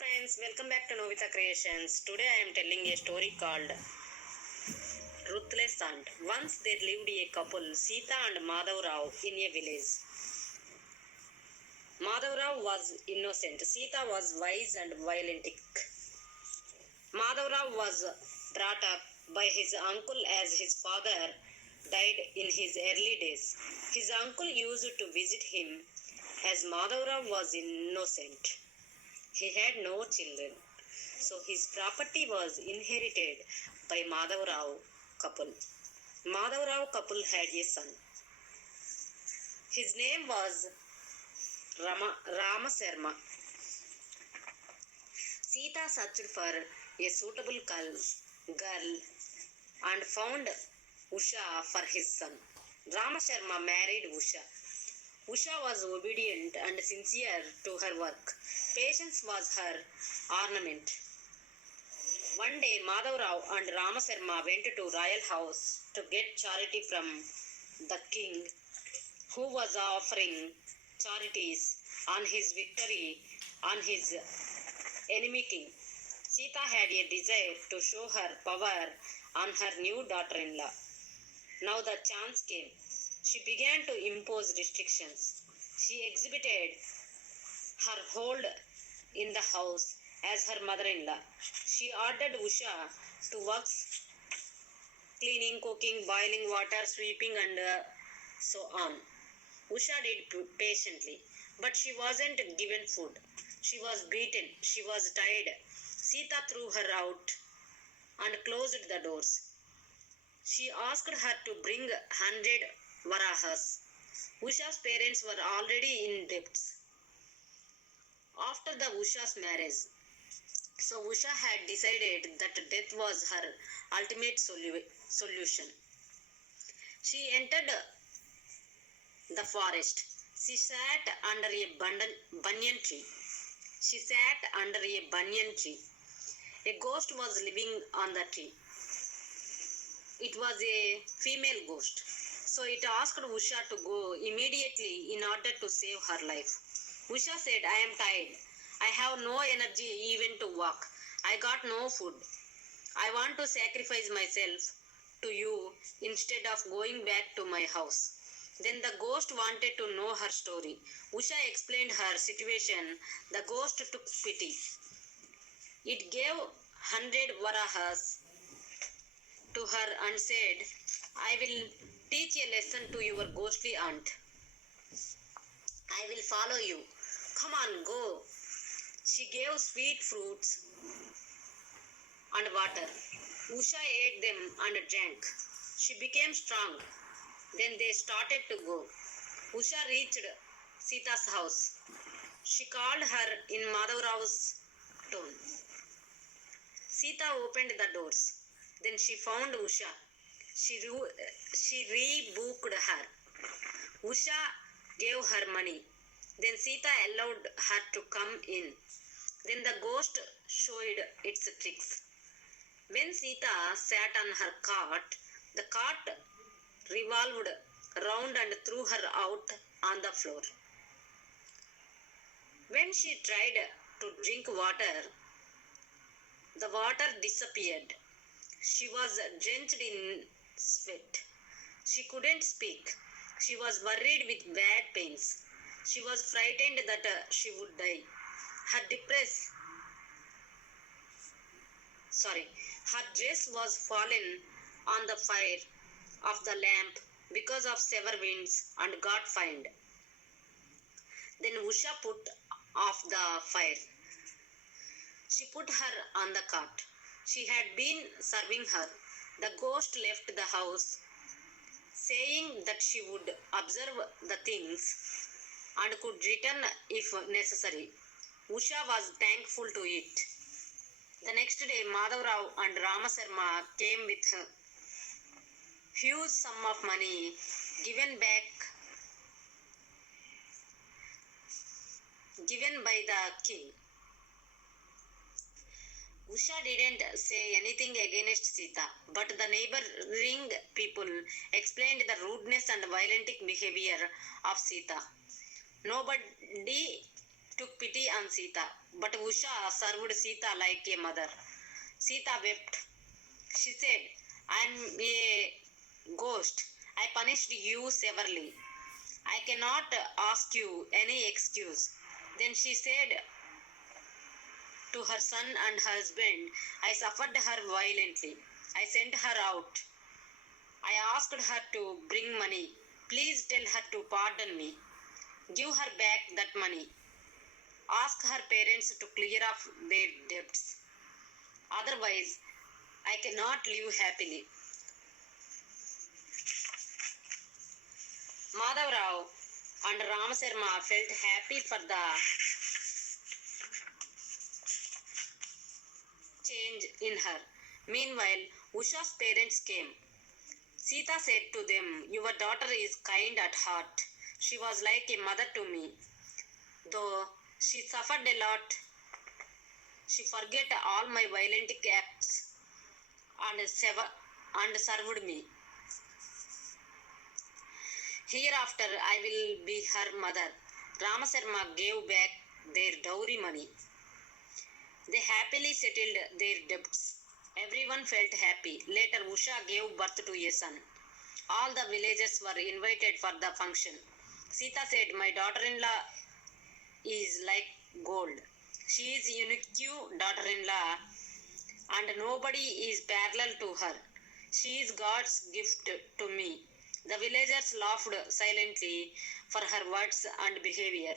friends, welcome back to Novita Creations. Today I am telling a story called Ruthless Aunt. Once there lived a couple, Sita and Madhav Rao, in a village. Madhav Rao was innocent. Sita was wise and violent. Madhav Rao was brought up by his uncle as his father died in his early days. His uncle used to visit him as Madhav Rao was innocent. He had no children, so his property was inherited by Madhav Rao couple. Madhav Rao couple had a son. His name was Rama Sharma. Sita searched for a suitable girl and found Usha for his son. Rama Sharma married Usha. Usha was obedient and sincere to her work. Patience was her ornament. One day, Madhav Rao and Rama Sharma went to royal house to get charity from the king, who was offering charities on his victory on his enemy king. Sita had a desire to show her power on her new daughter-in-law. Now the chance came. She began to impose restrictions. She exhibited her hold in the house as her mother-in-law. She ordered Usha to work cleaning, cooking, boiling water, sweeping and so on. Usha did patiently, but she wasn't given food. She was beaten. She was tired. Sita threw her out and closed the doors. She asked her to bring 100 varahas. Usha's parents were already in debts after the Usha's marriage. So Usha had decided that death was her ultimate solution. She entered the forest. She sat under a banyan tree. A ghost was living on the tree. It was a female ghost. So it asked Usha to go immediately in order to save her life. Usha said, I am tired. I have no energy even to walk. I got no food. I want to sacrifice myself to you instead of going back to my house. Then the ghost wanted to know her story. Usha explained her situation. The ghost took pity. It gave 100 varahas to her and said, I will teach a lesson to your ghostly aunt. I will follow you. Come on, go. She gave sweet fruits and water. Usha ate them and drank. She became strong. Then they started to go. Usha reached Sita's house. She called her in Madhav Rao's tone. Sita opened the doors. Then she found Usha. She rebuked her. Usha gave her money. Then Sita allowed her to come in. Then the ghost showed its tricks. When Sita sat on her cart, the cart revolved round and threw her out on the floor. When she tried to drink water, the water disappeared. She was drenched in sweat. She couldn't speak. She was worried with bad pains. She was frightened that she would die. Her dress was fallen on the fire of the lamp because of severe winds and got fined. Then Usha put off the fire. She put her on the cart. She had been serving her. The ghost left the house, saying that she would observe the things and could return if necessary. Usha was thankful to it. The next day, Madhav Rao and Rama Sharma came with a huge sum of money given by the king. Usha didn't say anything against Sita, but the neighboring people explained the rudeness and violent behavior of Sita. Nobody took pity on Sita, but Usha served Sita like a mother. Sita wept. She said, I am a ghost. I punished you severely. I cannot ask you any excuse. Then she said to her son and husband, I suffered her violently. I sent her out. I asked her to bring money. Please tell her to pardon me. Give her back that money. Ask her parents to clear off their debts. Otherwise, I cannot live happily. Madhav Rao and Ram Sharma felt happy for the change in her. Meanwhile, Usha's parents came. Sita said to them, your daughter is kind at heart. She was like a mother to me. Though she suffered a lot, she forget all my violent acts and served me. Hereafter I will be her mother. Rama Sharma gave back their dowry money. They happily settled their debts. Everyone felt happy. Later Usha gave birth to a son. All the villagers were invited for the function. Sita said, my daughter-in-law is like gold. She is unique daughter-in-law and nobody is parallel to her. She is God's gift to me. The villagers laughed silently for her words and behavior.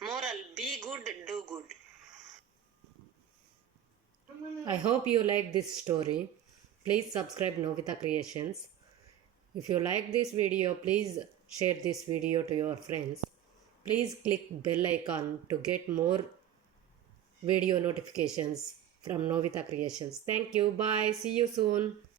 Moral, be good, do good. I hope you like this story. Please subscribe Novita Creations. If you like this video, please share this video to your friends. Please click bell icon to get more video notifications from Novita Creations. Thank you. Bye. See you soon.